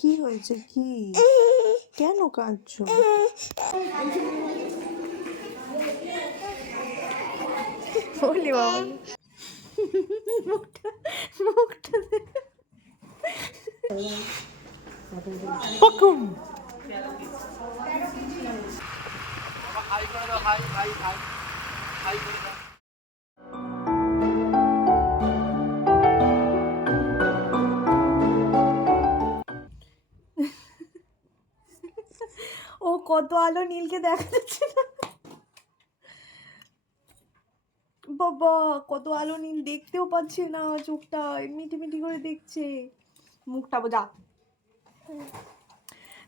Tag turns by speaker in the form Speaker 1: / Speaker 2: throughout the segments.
Speaker 1: কি হয়েছে কি? কেন কাঁদছো? বলি বাবা। মুখটা মুখটা দে। পকুম ও কত আলো নীলকে দেখা যাচ্ছে না। বাবা, কত আলো নীল দেখতেও পাচ্ছে না চোখটা মিটি মিটি করে দেখছে। মুখটা বোঝা।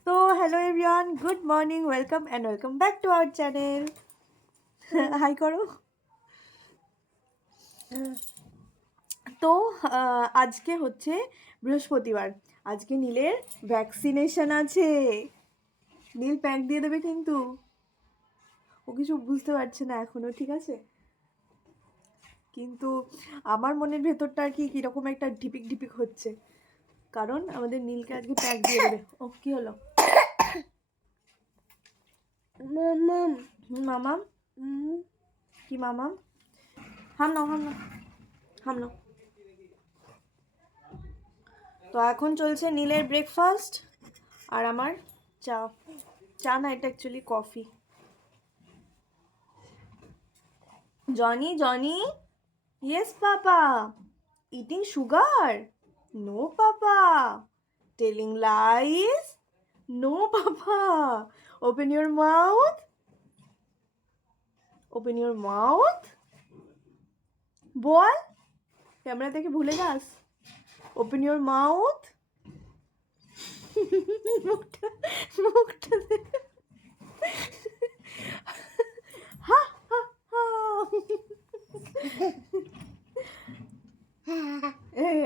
Speaker 1: তো hello everyone good morning welcome and welcome back to our channel hi করো তো আজকে হচ্ছে বৃহস্পতিবার। আজকে নীলের ভ্যাকসিনেশন আছে। নীল প্যাক দিয়ে দেবে কিন্তু। ও কিছু বুঝতে পারছে না এখনও ঠিক আছে? কিন্তু আমার মনের ভেতরটা আর কি কীরকম একটা ঢিপিক ঢিপিক হচ্ছে। কারণ আমাদের নীলকে আজকে প্যাক দিয়ে দেবে। ও কি হলো?
Speaker 2: মামাম
Speaker 1: মামাম কি মামাম হাম নাও হাম নাও। হাম নাও। তো এখন চলছে নীলের ব্রেকফাস্ট আর আমার চা চা না, এটা actually coffee Johnny Johnny? Yes papa eating sugar no papa telling lies no papa open your mouth open your mouth ball camera দেখে ভুলে যাস. ওপেন ইউর মাউথ মুখটা মুখটা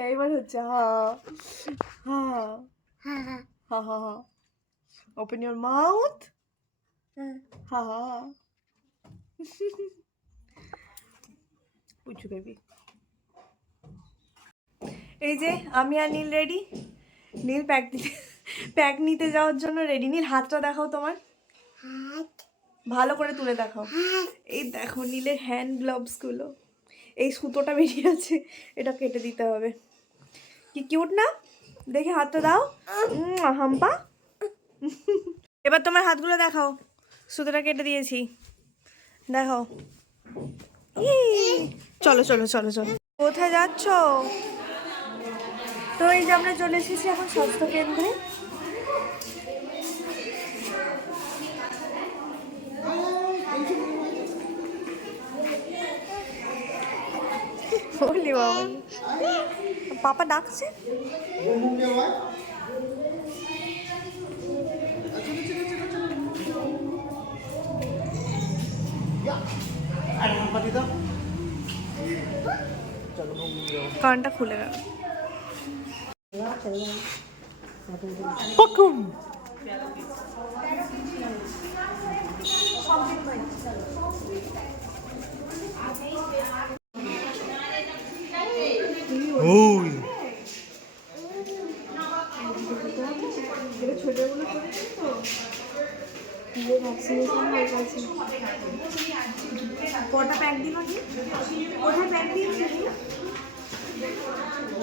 Speaker 1: এইবার হচ্ছে হা হা হা হা হা। ওপেন ইউর মাউথ হা হা। পুচু বেবি এই যে, আমি আর নীল রেডি নীল প্যাক দিতে প্যাক নিতে যাওয়ার জন্য রেডি নীল হাতটা দেখাও তোমার। ভালো করে তুলে দেখাও। এই দেখো নীলের হ্যান্ড গ্লাভসগুলো এই সুতোটা বেরিয়ে আছে এটা কেটে দিতে হবে। কি কিউট না? দেখে হাতটা দাও। হাম্পা। এবার তোমার হাতগুলো দেখাও। সুতোটা কেটে দিয়েছি। দেখাও। ইয়ে। চলো চলো চলো চলো। কোথায় যাচ্ছ? তো এই যে আমরা চলে এসেছি এখন স্বাস্থ্য কেন্দ্রে। বলি বাবা পাপা ডাকছে? কানটা খুলে গেল। পকুম। কটা প্যাক দিল কি কোথায় প্যাক দিয়েছে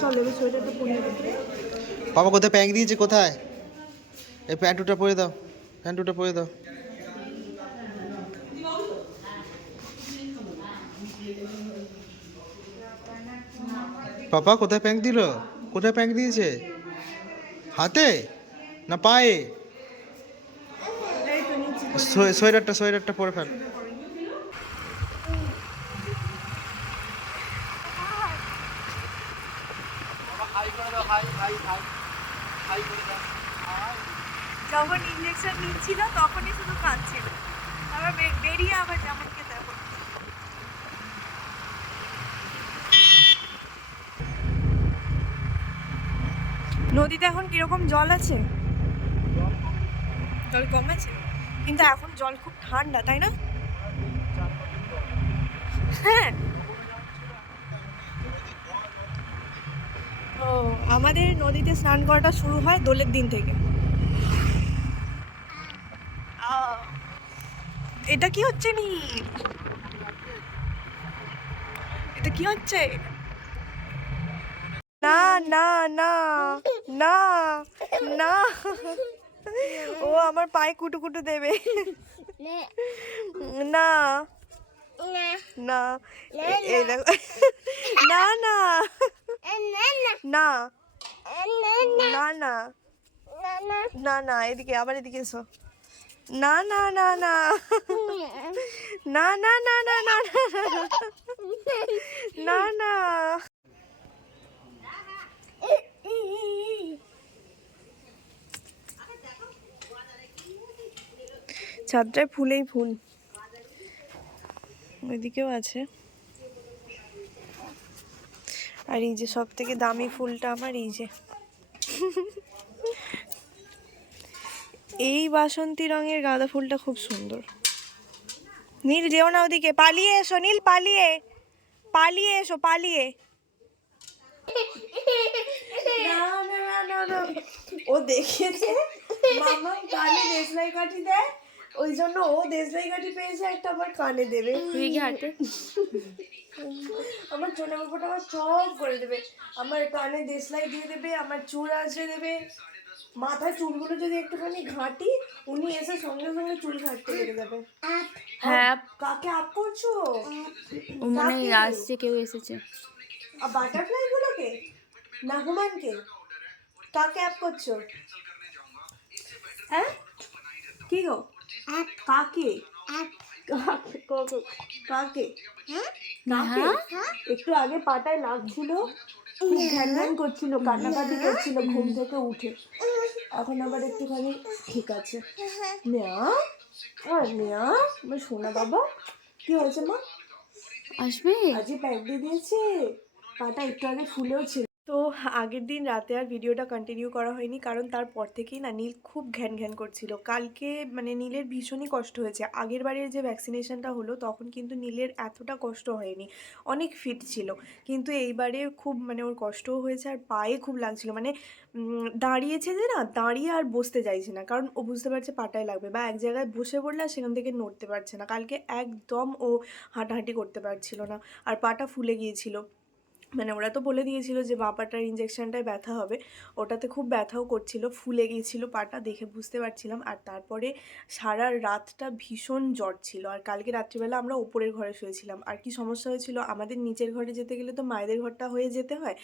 Speaker 1: চলো এবার সোয়েটারটা পরিয়ে
Speaker 3: বাবা কোথায় প্যান্ট দিয়েছে? কোথায়? এই প্যান্টুটা পরে দাও। প্যান্টুটা পরে দাও। পাপা কোথায় প্যাঙ্ক দিল? কোথায় প্যাঙ্ক দিয়েছে? হাতে? না পায়ে। সোয়েটারটা সোয়েটারটা পরে ফেল।
Speaker 1: যখন ইঞ্জেকশন নিচ্ছিল তখনই শুধু কাঁদছিল। আবার বেরিয়ে আবার যেমন খেতে হবে। নদীতে এখন কীরকম জল আছে? জল কমেছে, কিন্তু এখন জল খুব ঠান্ডা, তাই না? হ্যাঁ। ও আমাদের নদীতে স্নান করাটা শুরু হয় দোলের দিন থেকে। এটা কি হচ্ছে নি? এটা কি হচ্ছে? না না না না না। ও আমার পায়ে কুটু কুটু দেবে।
Speaker 2: নে।
Speaker 1: না।
Speaker 2: না।
Speaker 1: না। এ- এই দেখো। না না।
Speaker 2: না না।
Speaker 1: না।
Speaker 2: না
Speaker 1: না। না
Speaker 2: না। না
Speaker 1: না। না এদিকে আবার এদিকে এসো। না। না না না না না না না। না। না না। ছাদটায় ফুলেই ফুল। ওইদিকেও আছে। আর এই যে সব থেকে দামি ফুলটা আমার এই যে। এই বাসন্তী রঙের গাঁদা ফুলটা খুব সুন্দর। নীল যেও না ওদিকে, পালিয়ে এসো, নীল পালিয়ে। পালিয়ে এসো, পালিয়ে। ও দেখেছে মামা কানে দেশলাই কাঠি দেয়। ওই জন্য ও দেশলাই কাঠি পেয়েছে একটা আমার কানে দেবে। আমার ছোটো বাবাটা আমার সব করে দেবে। আমার কানে দেশলাই দিয়ে দেবে আমার চুল আঁচড়ে দেবে। মাথায় চুলগুলো যদি একটুখানি ঘাঁটি উনি এসে সঙ্গে সঙ্গে চুল ঘাঁটতে পেরে যাবে।
Speaker 4: হ্যাঁ।
Speaker 1: কাকে আপ করছ?
Speaker 4: ও মনে আসছে কেউ এসেছে।
Speaker 1: আর বাটারফ্লাই গুলোকে না হুমানকে কাকে আপ করছ? হ্যাঁ? কি গো? কাকে? কাকে কাকে? হ্যাঁ? কাকে? একটু আগে পাটায় লাগছিল ঘ্যান করছিল কান্নাকাটি করছিল ঘুম থেকে উঠে। এখন আবার একটুখানি ঠিক আছে। নেয়া আর নেয়া আমার সোনা বাবা? কি হয়েছে মা?
Speaker 4: আসবে?
Speaker 1: আজকে প্যাক দিয়ে দিয়েছে। পাটা একটু আগে ফুলেও ছিল। তো আগের দিন রাতে আর ভিডিওটা কন্টিনিউ করা হয়নি, কারণ তারপর থেকেই না নীল খুব ঘ্যান ঘ্যান করছিল। কালকে মানে নীলের ভীষণই কষ্ট হয়েছে। আগের বারের যে ভ্যাকসিনেশনটা হলো, তখন কিন্তু নীলের এতটা কষ্ট হয়নি। অনেক ফিট ছিল। কিন্তু এইবারে খুব মানে ওর কষ্টও হয়েছে আর পায়ে খুব লাগছিল। মানে দাঁড়িয়েছে যে না, দাঁড়িয়ে আর বসতে চাইছে না। কারণ ও বুঝতে পারছে পাটায় লাগবে বা এক জায়গায় বসে পড়লে আর সেখান থেকে নড়তে পারছে না। কালকে একদম ও হাঁটাহাঁটি করতে পারছিল না। আর পাটা ফুলে গিয়েছিল। মানে ওরা তো বলে দিয়েছিল যে বা পাটার ইঞ্জেকশনটায় ব্যথা হবে। ওটাতে খুব ব্যথাও করছিল, ফুলে গিয়েছিল পাটা, দেখে বুঝতে পারছিলাম। আর তারপরে সারা রাতটা ভীষণ জ্বর ছিল। আর কালকে রাত্রিবেলা আমরা ওপরের ঘরে শুয়েছিলাম। আর কি সমস্যা হয়েছিল? আমাদের নিচের ঘরে যেতে গেলে তো মায়েদের ঘরটা হয়ে যেতে হয়।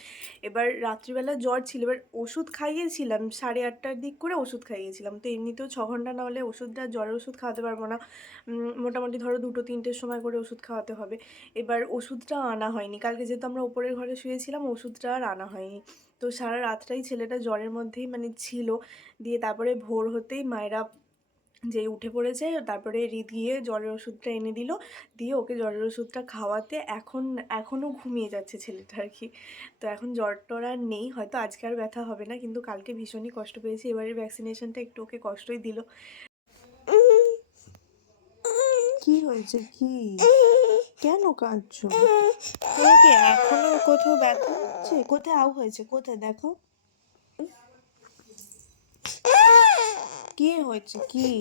Speaker 1: এবার রাত্রিবেলা জ্বর ছিল। এবার ওষুধ খাইয়েছিলাম, সাড়ে আটটার দিক করে ওষুধ খাইয়েছিলাম। তো এমনিতেও ছ ঘণ্টা না হলে ওষুধটা জ্বরের ওষুধ খাওয়াতে পারব না। মোটামুটি ধরো দুটো, তিনটের সময় করে ওষুধ খাওয়াতে হবে। এবার ওষুধটা আনা হয়নি। কালকে যেহেতু আমরা ওপরের ঘরে শুয়েছিলাম, ওষুধটা আর আনা হয়নি। তো সারা রাতটাই ছেলেটা জ্বরের মধ্যেই মানে ছিল। দিয়ে তারপরে ভোর হতেই মায়েরা যে উঠে পড়েছে, তারপরে রিত গিয়ে জ্বরের ওষুধটা এনে দিল। দিয়ে ওকে জ্বরের ওষুধটা খাওয়াতে এখন, এখনও ঘুমিয়ে যাচ্ছে ছেলেটা আর কি। তো এখন জ্বর টর আর নেই, হয়তো আজকে আর ব্যথা হবে না, কিন্তু কালকে ভীষণই কষ্ট পেয়েছি। এবারের ভ্যাকসিনেশনটা একটু ওকে কষ্টই দিল। কি হয়েছে? কি? কেন কাঁদছো? তোমাকে এখনও কোথাও ব্যথা হচ্ছে? কোথায় আউ হয়েছে? কোথায়? দেখো। কি হয়েছে? কি?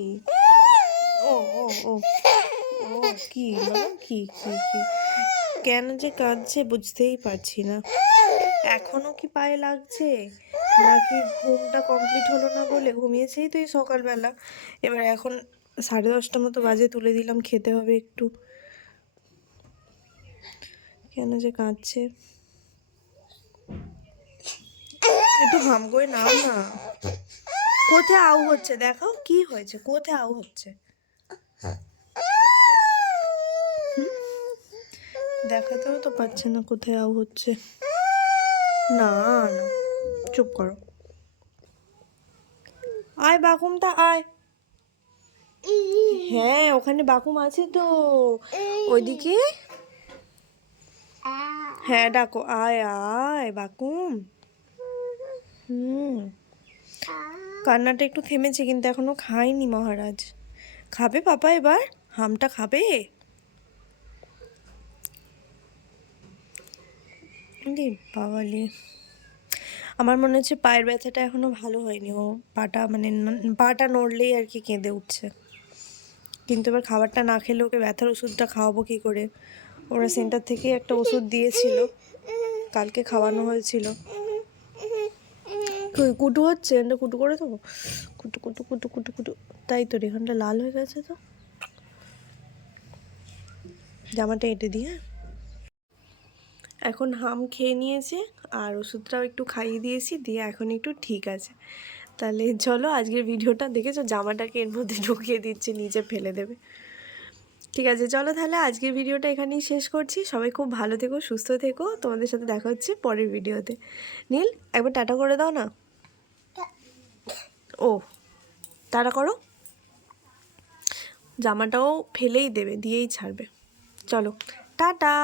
Speaker 1: ও ও ও ও, কি? বলো কি কি কি? কেন যে কাঁদছে বুঝতেই পারছি না। এখনও কি পায়ে লাগছে? নাকি ঘুমটা কমপ্লিট হলো না বলে? ঘুমিয়েছেই তো এই সকালবেলা। এবার এখন সাড়ে দশটা মতো বাজে তুলে দিলাম, খেতে হবে একটু। কেন যে কাঁদছে। একটু হাম করে নাও না। কোথায় আউ হচ্ছে? দেখো কি হয়েছে? কোথায় আউ হচ্ছে? দেখাতেও তো পাচ্ছে না কোথায় আউ হচ্ছে। না না, চুপ করো। আয় বাকুমটা আয়। হ্যাঁ ওখানে বাকুম আছে তো। ওইদিকে? হ্যাঁ ডাকো। আয় আয় বাকুম। হুম। কান্নাটা একটু থেমেছে কিন্তু এখনও খায়নি মহারাজ। খাবে পাপা এবার? হামটা খাবে? বাবালে আমার মনে হচ্ছে পায়ের ব্যথাটা এখনও ভালো হয়নি ও পাটা মানে পাটা নড়লেই আর কি কেঁদে উঠছে। কিন্তু এবার খাবারটা না খেলে ওকে ব্যথার ওষুধটা খাওয়াবো কী করে? ওরা সেন্টার থেকে একটা ওষুধ দিয়েছিল। কালকে খাওয়ানো হয়েছিল। কুটু হচ্ছে? এটা কুটু করে দেবো? কুটু কুটু কুটু কুটু কুটু। তাই তো রে, এখানটা লাল হয়ে গেছে তো? জামাটা এঁটে দিয়ে এখন হাম খেয়ে নিয়েছে আর ওষুধটাও একটু খাইয়ে দিয়েছি দিয়ে এখন একটু ঠিক আছে। তাহলে চলো আজকের ভিডিওটা দেখেছ? জামাটাকে এর মধ্যে ঢুকিয়ে দিচ্ছে, নিচে ফেলে দেবে। ঠিক আছে, চলো তাহলে আজকের ভিডিওটা এখানেই শেষ করছি। সবাই খুব ভালো থেকো, সুস্থ থেকো। তোমাদের সাথে দেখা হচ্ছে পরের ভিডিওতে। নীল, একবার টাটা করে দাও না? ও, টাটা করো। জামাটাও ফেলেই দেবে, দিয়েই ছাড়বে। চলো, টাটা।